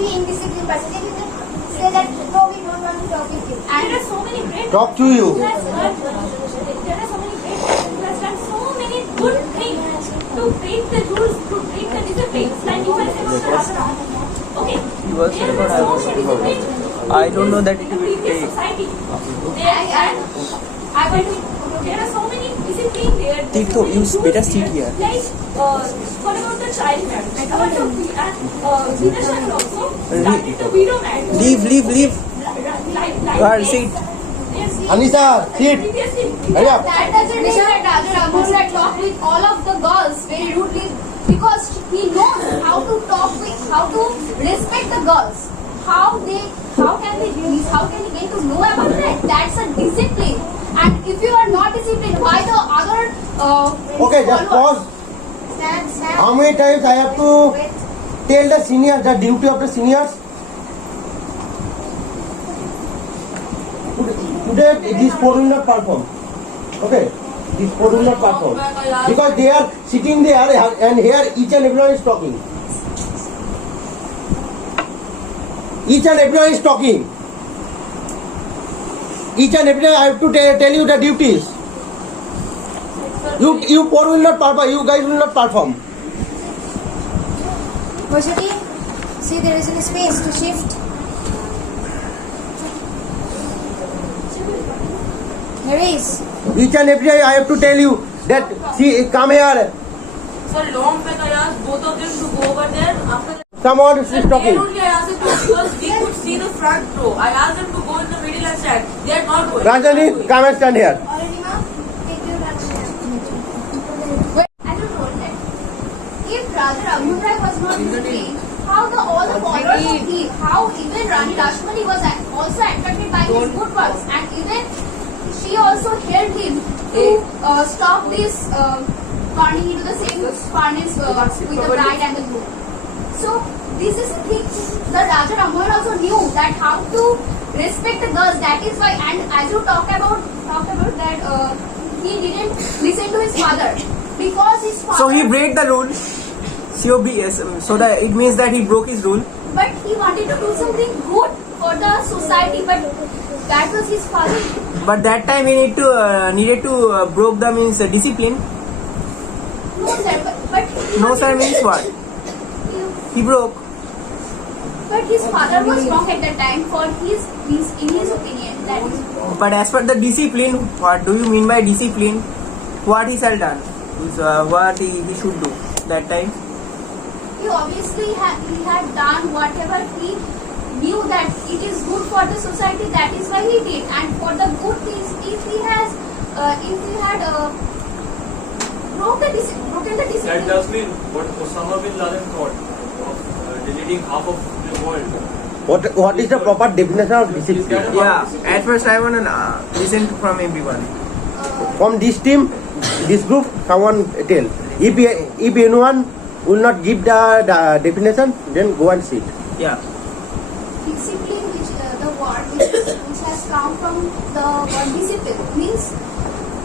be indisciplined person. They will say that no, we don't want to talk with you. And There are so many great. Talk to you. There are so many great people who has done so many good things to break the rules, to break the disciplines. Like you guys about the Ramadan. Okay. He was There what are I so was many talking about. disciplines. I don't know that it In the will previous take. society. There are so many disciplines there. Tito, you better sit here. Like, what about the child marriage? About the Vidashan also started the widow marriage. Leave. Like Sit. Anisa, sit. Hurry up. that doesn't mean that Raja Ramondra talk with all of the girls very rudely, because he knows how to talk with, how to respect the girls. How can they get to know about that? That's a discipline. And if you are not disciplined, why the other Okay, just pause. How many times I have to tell the seniors the duty of the seniors? Today these four will not perform. Okay, these four will not perform because they are sitting there and here each and everyone is talking. Each and everyone is talking. Each and everyone I have to tell you the duties. You four will not perform. You guys will not perform. Varsity, see there is a space to shift. There is. Each and every day I have to tell you that see come here. Sir, long back I asked both of them to go over there. After Someone is Sir, talking. there only I asked them to, because we could see the front row. I asked them to go in the middle and stand. They are not going. Ranjani, come and stand here. Arunima, take your Raja. I don't know that. If Raja Ramondra was not disciplined, how all the followers of him, how even Rani Rashmani was also attracted by his good works, and even she also helped him to stop this turning into the same furnace with the bride and the groom. So this is the thing. The Raja Ramondra also knew that how to respect the girls. That is why, and as you talked about that, he didn't listen to his father because his father. So he break the rule. COBS. So that it means that he broke his rule. But he wanted to do something good for the society. But that was his father. But that time he needed to broke the means discipline. No sir, but he No wanted sir to- means what? He broke. But his father was wrong at that time for his in his opinion. That is. But as per the discipline, what do you mean by discipline? What he shall done? What he should do that time? He obviously he had done whatever he knew that it is good for the society. That is why he did. And for the good things, if he had broken the That discipline. does mean what Osama bin Laden thought of deleting half of the world. What is the proper definition of discipline? Yeah. At first I want to listen from everyone. From this team, this group, someone tell. If anyone will not give the definition, then go and sit. Yeah. Discipline, the word which has come from the word discipline, means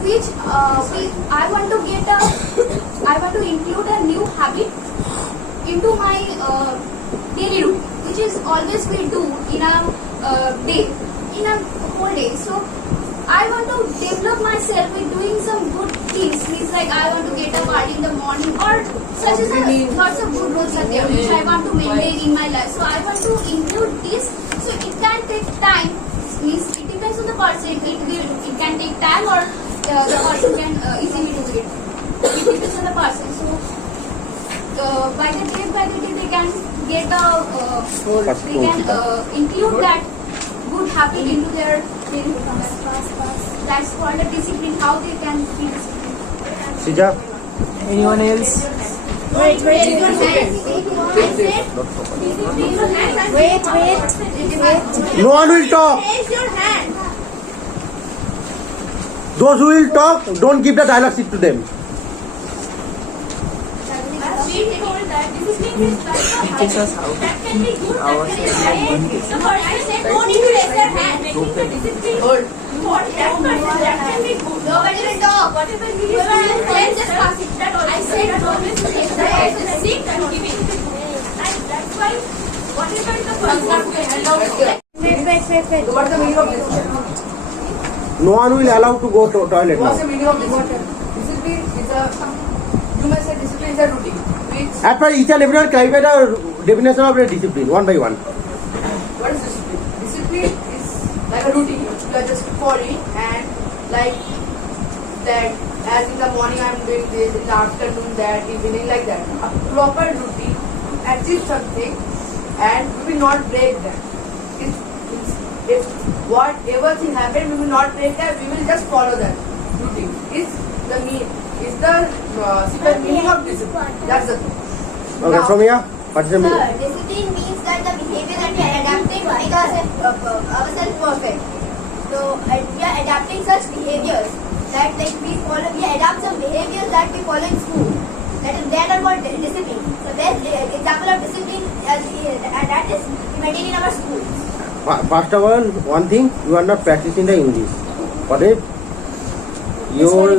which I want to include a new habit into my daily routine, which is always we do in a day, in a whole day. So I want to develop myself with doing some good things. Means like I want to get up early in the morning, or such as lots of good rules are there which I want to maintain in my life. So I want to include this. So it can take time. Means it depends on the person. It can take time, or the person can easily do it. It depends on the person. So by the day they can get they can include that good habit into their daily routine. That's called a discipline. How they can be disciplined. Sija, Anyone else? Wait. Raise your hand. Wait. no one will talk. Raise your hand. Those who will talk, don't give the dialogue seat to them. As we told that discipline is like a Teaches us how to that can be good, that ourselves can be in bad. one case. The person said don't need to raise their hand. Making the discipline for that person, that can be good. Nobody will talk. Whatever he is You doing, will just pass it. that always, I said that always don't is the person sick and giving. And that's why Whatever is the first What's the meaning of discipline? No one will allow to go to toilet What's the now. meaning of discipline? Discipline is a, you may say discipline is a routine which, As per each and everyone, clarify the definition of the discipline one by one. what is discipline? Discipline is like a routine which you are just following, and like that as in the morning I am doing this, in the afternoon that, evening like that. A proper routine to achieve something and we will not break that. If whatever thing happen, we will not break that, we will just follow that routine. Is the simple meaning of discipline. That's the thing. Okay, Now, Soumya, what is the Sir, meaning? discipline means that the behavior that we are adapting to make ourselves perfect. So we are adapting such behaviors that we adapt some behaviors that we follow in school. That are called discipline. So best example of discipline that is maintaining our schools. First of all, one thing, you are not practicing the English. What if you